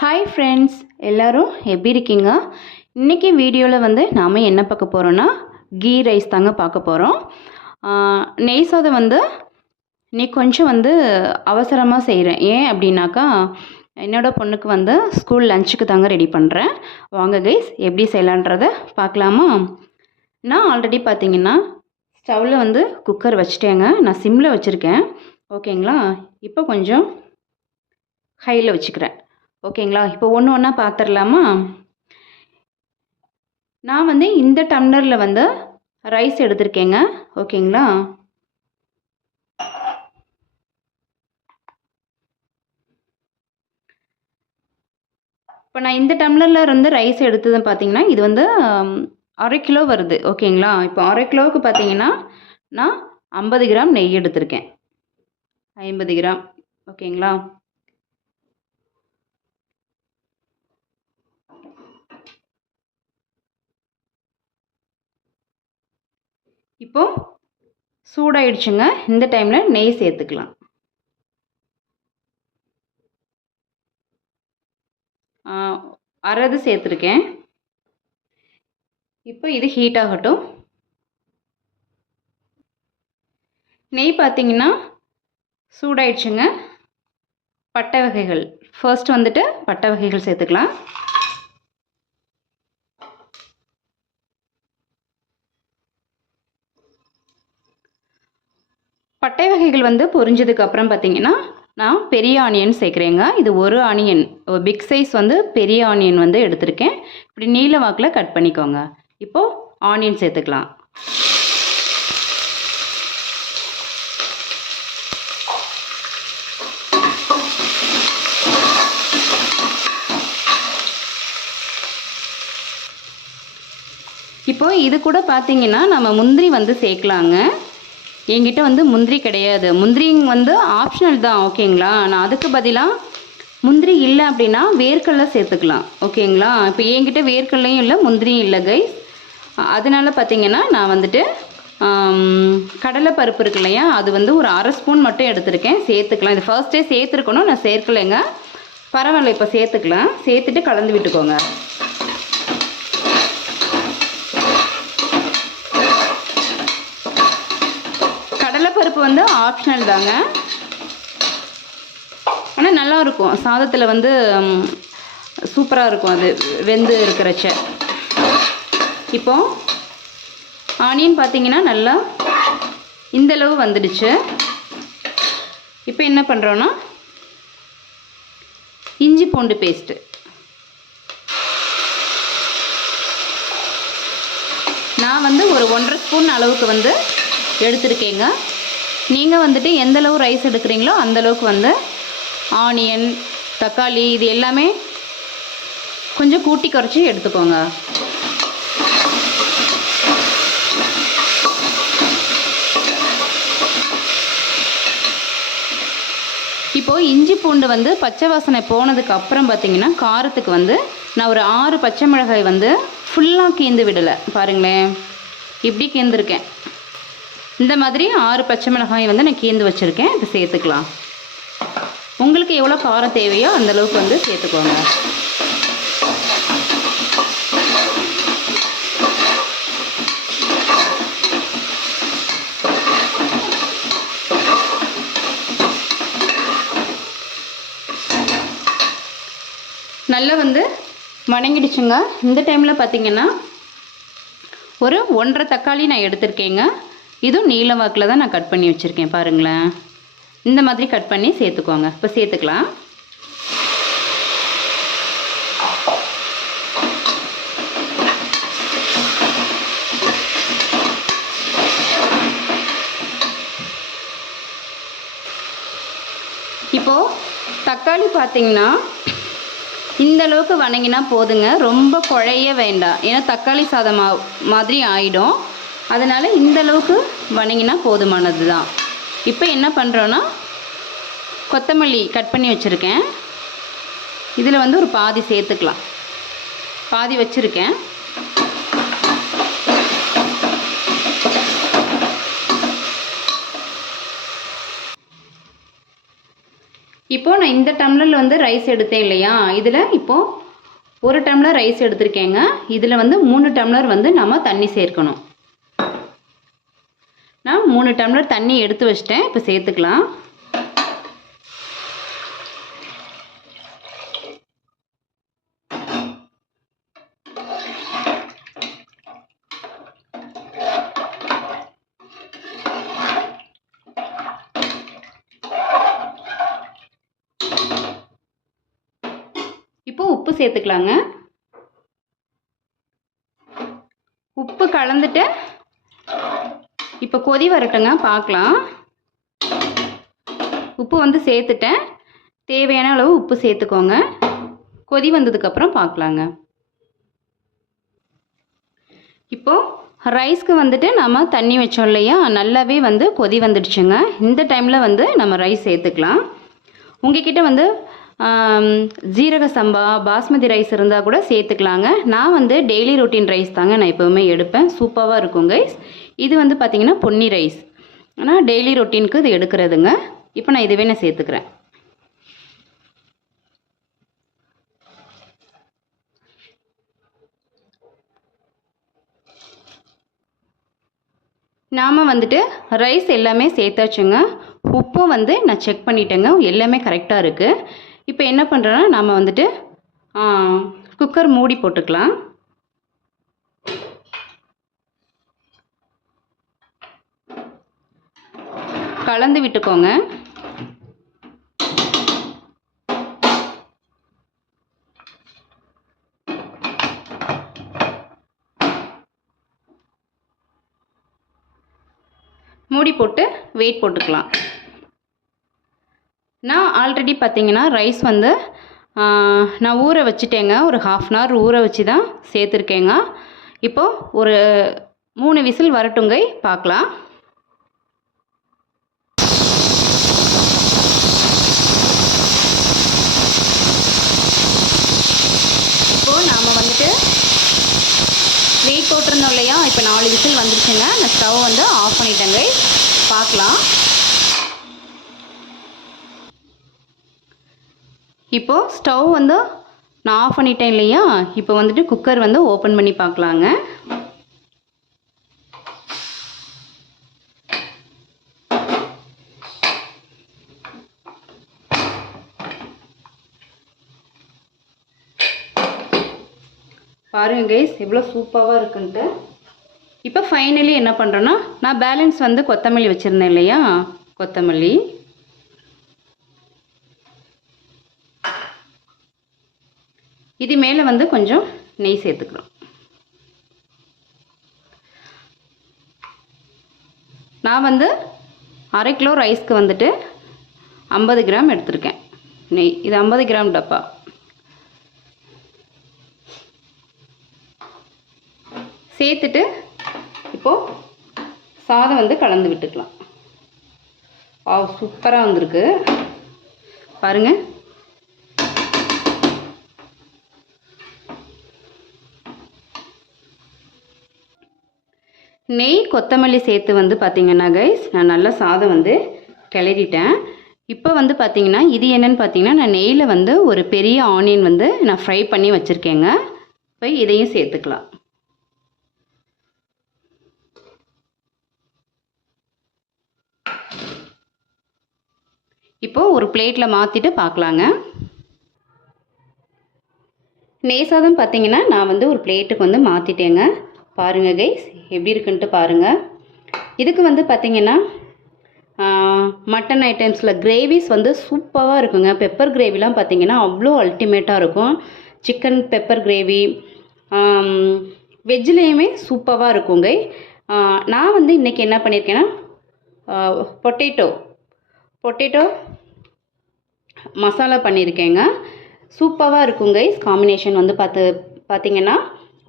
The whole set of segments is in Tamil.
ஹாய் ஃப்ரெண்ட்ஸ் எல்லோரும் எப்படி இருக்கீங்க? இன்றைக்கி வீடியோவில் வந்து நாம் என்ன பார்க்க போகிறோன்னா கீ ரைஸ் தாங்க பார்க்க போகிறோம் நெய் சாதம் வந்து நீ கொஞ்சம் வந்து அவசரமாக செய்கிறேன் ஏன் அப்படின்னாக்கா என்னோடய பொண்ணுக்கு வந்து ஸ்கூல் லஞ்சுக்கு தாங்க ரெடி பண்ணுறேன் வாங்க கைஸ் எப்படி செய்யலான்றத பார்க்கலாமா? நான் ஆல்ரெடி பார்த்தீங்கன்னா ஸ்டவ்வில் வந்து குக்கர் வச்சுட்டேங்க. நான் சிம்மில் வச்சுருக்கேன். ஓகேங்களா இப்போ கொஞ்சம் ஹையில் வச்சுக்கிறேன். ஓகேங்களா? இப்போ ஒன்று ஒன்றா பார்த்துடலாமா நான் வந்து இந்த டம்ளரில் வந்து ரைஸ் எடுத்திருக்கேங்க. ஓகேங்களா? இப்போ நான் இந்த டம்ளரில் இருந்து ரைஸ் எடுத்தது பார்த்தீங்கன்னா இது வந்து அரை கிலோ வருது. ஓகேங்களா? இப்போ அரை கிலோவுக்கு பார்த்தீங்கன்னா நான் ஐம்பது கிராம் நெய் எடுத்திருக்கேன். ஐம்பது கிராம். ஓகேங்களா? இப்போ சூடாயிடுச்சுங்க. இந்த டைமில் நெய் சேர்த்துக்கலாம். ஆ, அரை சேர்த்துருக்கேன். இப்போ இது ஹீட் ஆகட்டும். நெய் பார்த்தீங்கன்னா சூடாயிடுச்சுங்க. பட்டை வகைகள். ஃபர்ஸ்ட் வந்துட்டு பட்டை வகைகள் சேர்த்துக்கலாம். பட்டை வகைகள் வந்து பொரிஞ்சதுக்கு அப்புறம் பார்த்தீங்கன்னா நான் பெரிய ஆனியன் சேர்க்குறேங்க. இது ஒரு ஆனியன் பிக் சைஸ் வந்து பெரிய ஆனியன் வந்து எடுத்திருக்கேன். இப்படி நீல வாக்கில் கட் பண்ணிக்கோங்க. இப்போது ஆனியன் சேர்த்துக்கலாம். இப்போ இது கூட பார்த்தீங்கன்னா நம்ம முந்திரி வந்து சேர்க்கலாங்க. என்கிட்ட வந்து முந்திரி கிடையாது. முந்திரி வந்து ஆப்ஷனல் தான் ஓகேங்களா நான் அதுக்கு பதிலாக முந்திரி இல்லை அப்படின்னா வேர்க்கடலை சேர்த்துக்கலாம் ஓகேங்களா இப்போ என்கிட்ட வேர்க்கடலையும் இல்லை முந்திரியும் இல்லை கைஸ் அதனால் பார்த்தீங்கன்னா நான் வந்துட்டு கடலை பருப்பு இருக்கு இல்லையா? அது வந்து ஒரு அரை ஸ்பூன் மட்டும் எடுத்திருக்கேன். சேர்த்துக்கலாம். இது ஃபர்ஸ்டே சேர்த்துருக்கணும். நான் சேர்க்கலைங்க. பரவாயில்ல இப்போ சேர்த்துக்கலாம். சேர்த்துட்டு கலந்து விட்டுக்கோங்க. வந்து ஆப்ஷனல் தாங்க. ஆனால் நல்லா இருக்கும் சாதத்தில் வந்து சூப்பராக இருக்கும் அது. வெந்து இருக்கிறச்ச இப்போ ஆனியன் பார்த்தீங்கன்னா நல்லா இந்த அளவு வந்துடுச்சு. இப்போ என்ன பண்ணுறோன்னா இஞ்சி பூண்டு பேஸ்ட்டு நான் வந்து ஒரு ஒன்றரை ஸ்பூன் அளவுக்கு வந்து எடுத்திருக்கேங்க. நீங்கள் வந்துட்டு எந்தளவு ரைஸ் எடுக்கிறீங்களோ அந்த அளவுக்கு வந்து ஆனியன் தக்காளி இது எல்லாமே கொஞ்சம் கூட்டி குறைச்சி எடுத்துக்கோங்க. இப்போது இஞ்சி பூண்டு வந்து பச்சை வாசனை போனதுக்கு அப்புறம் பார்த்தீங்கன்னா காரத்துக்கு வந்து நான் ஒரு ஆறு பச்சை மிளகாய் வந்து ஃபுல்லாக கீந்து விடலை. பாருங்களேன். இப்படி கீந்துருக்கேன். இந்த மாதிரி ஆறு பச்சை மிளகாய் வந்து நான் கீந்து வச்சுருக்கேன். இது சேர்த்துக்கலாம். உங்களுக்கு எவ்வளோ காரம் தேவையோ அந்தளவுக்கு வந்து சேர்த்துக்கோங்க. நல்லா வந்து வணங்கிடுச்சுங்க. இந்த டைமில் பார்த்தீங்கன்னா ஒரு ஒன்றரை தக்காளி நான் எடுத்திருக்கேங்க. இதுவும் நீல வாக்கில் தான் நான் கட் பண்ணி வச்சுருக்கேன் பாருங்களேன். இந்த மாதிரி கட் பண்ணி சேர்த்துக்கோங்க. இப்போ சேர்த்துக்கலாம். இப்போது தக்காளி பார்த்தீங்கன்னா இந்த அளவுக்கு வணங்கினா போதுங்க. ரொம்ப குழைய வேண்டாம். ஏன்னா தக்காளி சாதம் மாதிரி ஆகிடும் அதனால் இந்த அளவுக்கு வணங்கினா போதுமானது தான் இப்போ என்ன பண்ணுறோன்னா கொத்தமல்லி கட் பண்ணி வச்சுருக்கேன். இதில் வந்து ஒரு பாதி சேர்த்துக்கலாம். பாதி வச்சுருக்கேன். இப்போது நான் இந்த டம்ளரில் வந்து ரைஸ் எடுத்தேன் இல்லையா? இதில் இப்போது ஒரு டம்ளர் ரைஸ் எடுத்திருக்கேங்க. இதில் வந்து மூணு டம்ளர் வந்து நம்ம தண்ணி சேர்க்கணும். நான் மூணு டம்ளர் தண்ணி எடுத்து வச்சிட்டேன். இப்போ சேர்த்துக்கலாம். இப்போ உப்பு சேர்த்துக்கலாங்க. உப்பு கலந்துட்டு இப்போ கொதி வரட்டுங்க பார்க்கலாம் உப்பு வந்து சேர்த்துட்டேன். தேவையான அளவு உப்பு சேர்த்துக்கோங்க. கொதி வந்ததுக்கப்புறம் பார்க்கலாங்க இப்போது ரைஸ்க்கு வந்துட்டு நம்ம தண்ணி வச்சோம் இல்லையா? நல்லாவே வந்து கொதி வந்துடுச்சுங்க. இந்த டைமில் வந்து நம்ம ரைஸ் சேர்த்துக்கலாம். உங்ககிட்ட வந்து ஜீரக சம்பா பாஸ்மதி ரைஸ் இருந்தால் கூட சேர்த்துக்கலாங்க. நான் வந்து டெய்லி ரொட்டீன் ரைஸ் தாங்க நான் எப்போவுமே எடுப்பேன். சூப்பராக இருக்கும் கைஸ் இது வந்து பார்த்திங்கன்னா பொன்னி ரைஸ். ஆனால் டெய்லி ரொட்டீனுக்கு இது எடுக்கிறதுங்க. இப்போ நான் இதுவே நான் சேர்த்துக்கிறேன். நாம் வந்துட்டு ரைஸ் எல்லாமே சேர்த்தாச்சுங்க. உப்பும் வந்து நான் செக் பண்ணிட்டேங்க. எல்லாமே கரெக்டாக இருக்குது இப்போ என்ன பண்ணுறோன்னா நாம் வந்துட்டு குக்கர் மூடி போட்டுக்கலாம். கலந்து விட்டுக்கோங்க. மூடி போட்டு வெயிட் போட்டுக்கலாம். நான் ஆல்ரெடி பார்த்தீங்கன்னா ரைஸ் வந்து நான் ஊற வச்சுட்டேங்க. ஒரு ஹாஃப் அன் ஹவர் ஊற வச்சு தான் சேர்த்துருக்கேங்க. இப்போது ஒரு மூணு விசில் வரட்டுங்கை பார்க்கலாம் இப்போது நாம் வந்துட்டு போட்டிருந்தோம் இல்லையா? இப்போ நாலு விசில் வந்துருச்சுங்க. நான் ஸ்டவ் வந்து ஆஃப் பண்ணிட்டேங்க. பார்க்கலாம். இப்போது ஸ்டவ் வந்து நான் ஆஃப் பண்ணிட்டேன் இல்லையா? இப்போ வந்துட்டு குக்கர் வந்து ஓப்பன் பண்ணி பார்க்கலாங்க. பாருங்க கைஸ் எவ்வளோ சூப்பராக இருக்குன்ட்டு. இப்போ ஃபைனலி என்ன பண்ணுறேன்னா நான் பேலன்ஸ் வந்து கொத்தமல்லி வச்சுருந்தேன் இல்லையா? கொத்தமல்லி. இது மேலே வந்து கொஞ்சம் நெய் சேர்த்துக்கிறோம். நான் வந்து அரை கிலோ ரைஸ்க்கு வந்துட்டு ஐம்பது கிராம் எடுத்திருக்கேன். நெய் இது ஐம்பது கிராம் டப்பா. சேர்த்துட்டு இப்போது சாதம் வந்து கலந்து விட்டுக்கலாம். ஆ சூப்பராக வந்திருக்கு. பாருங்கள் நெய் கொத்தமல்லி சேர்த்து வந்து பார்த்திங்கன்னா கைஸ் நான் நல்லா சாதம் வந்து கிளறிட்டேன். இப்போ வந்து பார்த்திங்கன்னா இது என்னென்னு பார்த்தீங்கன்னா நான் நெய்யில் வந்து ஒரு பெரிய ஆனியன் வந்து நான் ஃப்ரை பண்ணி வச்சுருக்கேங்க. இப்போ இதையும் சேர்த்துக்கலாம். இப்போது ஒரு பிளேட்டில் மாற்றிட்டு பார்க்கலாங்க நேசாதம் பார்த்தீங்கன்னா நான் வந்து ஒரு பிளேட்டுக்கு வந்து மாற்றிட்டேங்க பாருங்கள் கைஸ் எப்படி இருக்குன்ட்டு பாருங்கள் இதுக்கு வந்து பார்த்தீங்கன்னா மட்டன் ஐட்டம்ஸில் கிரேவிஸ் வந்து சூப்பராக இருக்குங்க. பெப்பர் கிரேவிலாம் பார்த்தீங்கன்னா அவ்வளோ அல்டிமேட்டாக இருக்கும். சிக்கன் பெப்பர் கிரேவி வெஜ்லேயுமே சூப்பராக இருக்குங்க. நான் வந்து இன்றைக்கி என்ன பண்ணியிருக்கேன்னா பொட்டேட்டோ பொட்டேட்டோ மசாலா பண்ணியிருக்கேங்க. சூப்பராக இருக்கும் கைஸ் காம்பினேஷன் வந்து பார்த்து பார்த்தீங்கன்னா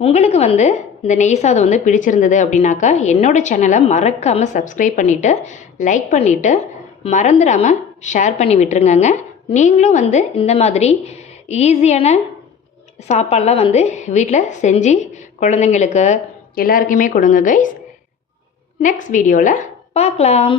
உங்களுக்கு வந்து இந்த நெய் சாதம் வந்து பிடிச்சிருந்தது அப்படின்னாக்கா என்னோடய சேனலை மறக்காமல் சப்ஸ்கிரைப் பண்ணிவிட்டு லைக் பண்ணிவிட்டு மறந்துடாமல் ஷேர் பண்ணி விட்டுருங்கங்க. நீங்களும் வந்து இந்த மாதிரி ஈஸியான சாப்பாடெலாம் வந்து வீட்டில் செஞ்சு குழந்தைங்களுக்கு எல்லாருக்குமே கொடுங்க கைஸ் நெக்ஸ்ட் வீடியோவில் பார்க்கலாம்.